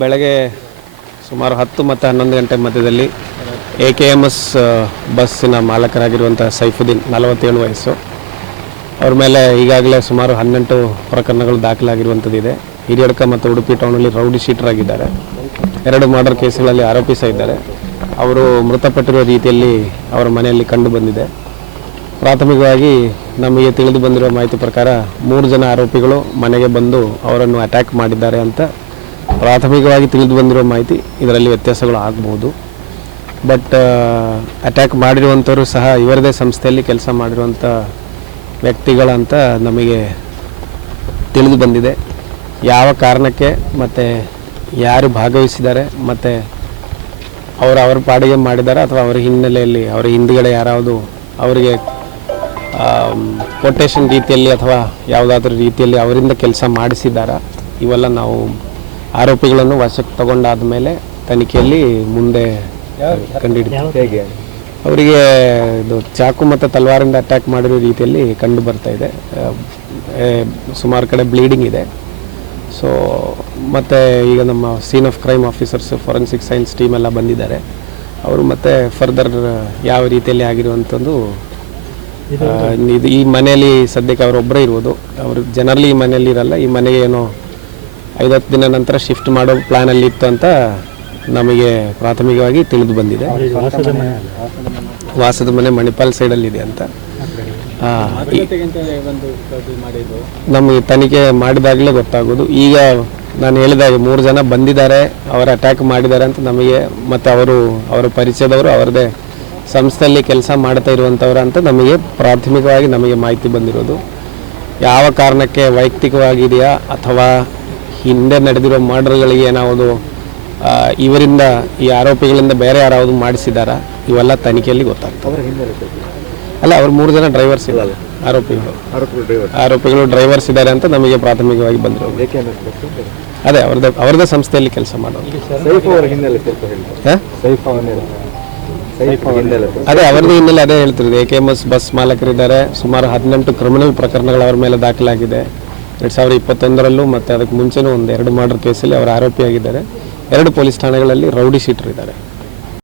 ಬೆಳಗ್ಗೆ ಸುಮಾರು ಹತ್ತು ಮತ್ತು ಹನ್ನೊಂದು ಗಂಟೆ ಮಧ್ಯದಲ್ಲಿ ಎ ಕೆ ಎಂ ಎಸ್ ಬಸ್ಸಿನ ಮಾಲಕರಾಗಿರುವಂಥ ಸೈಫುದ್ದೀನ್, ನಲವತ್ತೇಳು ವಯಸ್ಸು. ಅವ್ರ ಮೇಲೆ ಈಗಾಗಲೇ ಸುಮಾರು ಹನ್ನೆಂಟು ಪ್ರಕರಣಗಳು ದಾಖಲಾಗಿರುವಂಥದ್ದಿದೆ. ಹಿರಿಯಡ್ಕ ಮತ್ತು ಉಡುಪಿ ಟೌನಲ್ಲಿ ರೌಡಿ ಶೀಟರ್ ಆಗಿದ್ದಾರೆ ಎರಡು ಮರ್ಡರ್ ಕೇಸುಗಳಲ್ಲಿ ಆರೋಪಿಸ ಇದ್ದಾರೆ. ಅವರು ಮೃತಪಟ್ಟಿರುವ ರೀತಿಯಲ್ಲಿ ಅವರ ಮನೆಯಲ್ಲಿ ಕಂಡು ಬಂದಿದೆ. ಪ್ರಾಥಮಿಕವಾಗಿ ನಮಗೆ ತಿಳಿದು ಬಂದಿರುವ ಮಾಹಿತಿ ಪ್ರಕಾರ ಮೂರು ಜನ ಆರೋಪಿಗಳು ಮನೆಗೆ ಬಂದು ಅವರನ್ನು ಅಟ್ಯಾಕ್ ಮಾಡಿದ್ದಾರೆ ಅಂತ ಪ್ರಾಥಮಿಕವಾಗಿ ತಿಳಿದು ಬಂದಿರುವ ಮಾಹಿತಿ ಇದರಲ್ಲಿ ವ್ಯತ್ಯಾಸಗಳು ಆಗ್ಬೋದು. ಬಟ್ ಅಟ್ಯಾಕ್ ಮಾಡಿರುವಂಥವರು ಸಹ ಇವರದೇ ಸಂಸ್ಥೆಯಲ್ಲಿ ಕೆಲಸ ಮಾಡಿರುವಂಥ ವ್ಯಕ್ತಿಗಳಂತ ನಮಗೆ ತಿಳಿದು ಬಂದಿದೆ. ಯಾವ ಕಾರಣಕ್ಕೆ ಮತ್ತು ಯಾರು ಭಾಗವಹಿಸಿದ್ದಾರೆ ಮತ್ತು ಅವರು ಅವ್ರ ಪಾಡಿಗೆ ಮಾಡಿದ್ದಾರೆ ಅಥವಾ ಅವರ ಹಿನ್ನೆಲೆಯಲ್ಲಿ ಅವರ ಹಿಂದುಗಡೆ ಯಾರಾವುದು ಅವರಿಗೆ ಕೊಟೇಶನ್ ರೀತಿಯಲ್ಲಿ ಅಥವಾ ಯಾವುದಾದ್ರೂ ರೀತಿಯಲ್ಲಿ ಅವರಿಂದ ಕೆಲಸ ಮಾಡಿಸಿದ್ದಾರಾ ಇವೆಲ್ಲ ನಾವು ಆರೋಪಿಗಳನ್ನು ವಶಕ್ಕೆ ತಗೊಂಡಾದ ಮೇಲೆ ತನಿಖೆಯಲ್ಲಿ ಮುಂದೆ ಕಂಡುಹಿಡಿತೀವಿ. ಹೇಗೆ? ಅವರಿಗೆ ಇದು ಚಾಕು ಮತ್ತು ತಲವಾರಿಂದ ಅಟ್ಯಾಕ್ ಮಾಡಿರೋ ರೀತಿಯಲ್ಲಿ ಕಂಡು ಬರ್ತಾ ಇದೆ. ಸುಮಾರು ಕಡೆ ಬ್ಲೀಡಿಂಗ್ ಇದೆ. ಸೊ ಮತ್ತು ಈಗ ನಮ್ಮ scene of crime officers forensic science team ಎಲ್ಲ ಬಂದಿದ್ದಾರೆ. ಅವರು ಮತ್ತೆ ಫರ್ದರ್ ಯಾವ ರೀತಿಯಲ್ಲಿ ಆಗಿರುವಂಥದ್ದು ಇದು ಈ ಮನೆಯಲ್ಲಿ ಸದ್ಯಕ್ಕೆ ಅವರೊಬ್ಬರೇ ಇರ್ಬೋದು. ಅವರು ಜನರಲಿ ಈ ಮನೆಯಲ್ಲಿ ಇರಲ್ಲ ಈ ಮನೆಗೆ ಏನೋ ಐವತ್ತು ದಿನ ನಂತರ ಶಿಫ್ಟ್ ಮಾಡೋ ಪ್ಲ್ಯಾನಲ್ಲಿ ಇತ್ತು ಅಂತ ನಮಗೆ ಪ್ರಾಥಮಿಕವಾಗಿ ತಿಳಿದು ಬಂದಿದೆ. ವಾಸದ ಮನೆ ಮಣಿಪಾಲ್ ಸೈಡಲ್ಲಿದೆ ಅಂತ. ನಮಗೆ ತನಿಖೆ ಮಾಡಿದಾಗಲೇ ಗೊತ್ತಾಗೋದು. ಈಗ ನಾನು ಹೇಳಿದಾಗ ಮೂರು ಜನ ಬಂದಿದ್ದಾರೆ ಅವರ ಅಟ್ಯಾಕ್ ಮಾಡಿದ್ದಾರೆ ಅಂತ ನಮಗೆ ಮತ್ತು ಅವರು ಅವರ ಪರಿಚಯದವರು ಅವರದೇ ಸಂಸ್ಥೆಯಲ್ಲಿ ಕೆಲಸ ಮಾಡ್ತಾ ಇರುವಂಥವ್ರು ಅಂತ ನಮಗೆ ಪ್ರಾಥಮಿಕವಾಗಿ ನಮಗೆ ಮಾಹಿತಿ ಬಂದಿರೋದು. ಯಾವ ಕಾರಣಕ್ಕೆ ವೈಯಕ್ತಿಕವಾಗಿದೆಯಾ ಅಥವಾ ಹಿಂದೆ ನಡೆದಿರೋ ಮರ್ಡರ್ಗಳಿಗೆ ಏನಾವುದು ಇವರಿಂದ ಈ ಆರೋಪಿಗಳಿಂದ ಬೇರೆ ಯಾರಾವುದು ಮಾಡಿಸಿದಾರಾ ಇವೆಲ್ಲ ತನಿಖೆಯಲ್ಲಿ ಗೊತ್ತಾಗ್ತದೆ. ಅಲ್ಲ ಅವ್ರು ಮೂರು ಜನ ಡ್ರೈವರ್ಸ್ ಇದ್ದಾರೆ ಆರೋಪಿಗಳು. ಆರೋಪಿಗಳು ಡ್ರೈವರ್ ಆರೋಪಿಗಳು ಡ್ರೈವರ್ಸ್ ಇದ್ದಾರೆ ಅಂತ ನಮಗೆ ಪ್ರಾಥಮಿಕವಾಗಿ ಬಂದರು ಅದೇ ಅವ್ರದ್ದೇ ಅವ್ರದ್ದೇ ಸಂಸ್ಥೆಯಲ್ಲಿ ಕೆಲಸ ಮಾಡೋದು. ಸೈಫ್ ಅವರ ಹಿನ್ನೆಲೆ ಸ್ವಲ್ಪ ಹೇಳ್ತಾರೆ? ಹಾ? ಸೈಫ್ ಅವರ ಸೈಫ್ ಅವರ ಹಿನ್ನೆಲೆ. ಅದೇ ಅವ್ರದ್ದು ಹಿನ್ನೆಲೆ ಅದೇ ಹೇಳ್ತಿರೋದು. A K M S bus ಮಾಲಕರಿದ್ದಾರೆ. ಸುಮಾರು ಹದಿನೆಂಟು ಕ್ರಿಮಿನಲ್ ಪ್ರಕರಣಗಳು ಅವ್ರ ಮೇಲೆ ದಾಖಲಾಗಿದೆ. ಎರಡ್ ಸಾವಿರದ ಇಪ್ಪತ್ತೊಂದರಲ್ಲೂ ಮತ್ತೆ ಅದಕ್ಕೆ ಮುಂಚೆನೂ ಒಂದು ಎರಡು ಮರ್ಡರ್ ಕೇಸಲ್ಲಿ ಅವರು ಆರೋಪಿಯಾಗಿದ್ದಾರೆ. ಎರಡು ಪೊಲೀಸ್ ಠಾಣೆಗಳಲ್ಲಿ ರೌಡಿ ಶೀಟರ್ ಇದ್ದಾರೆ.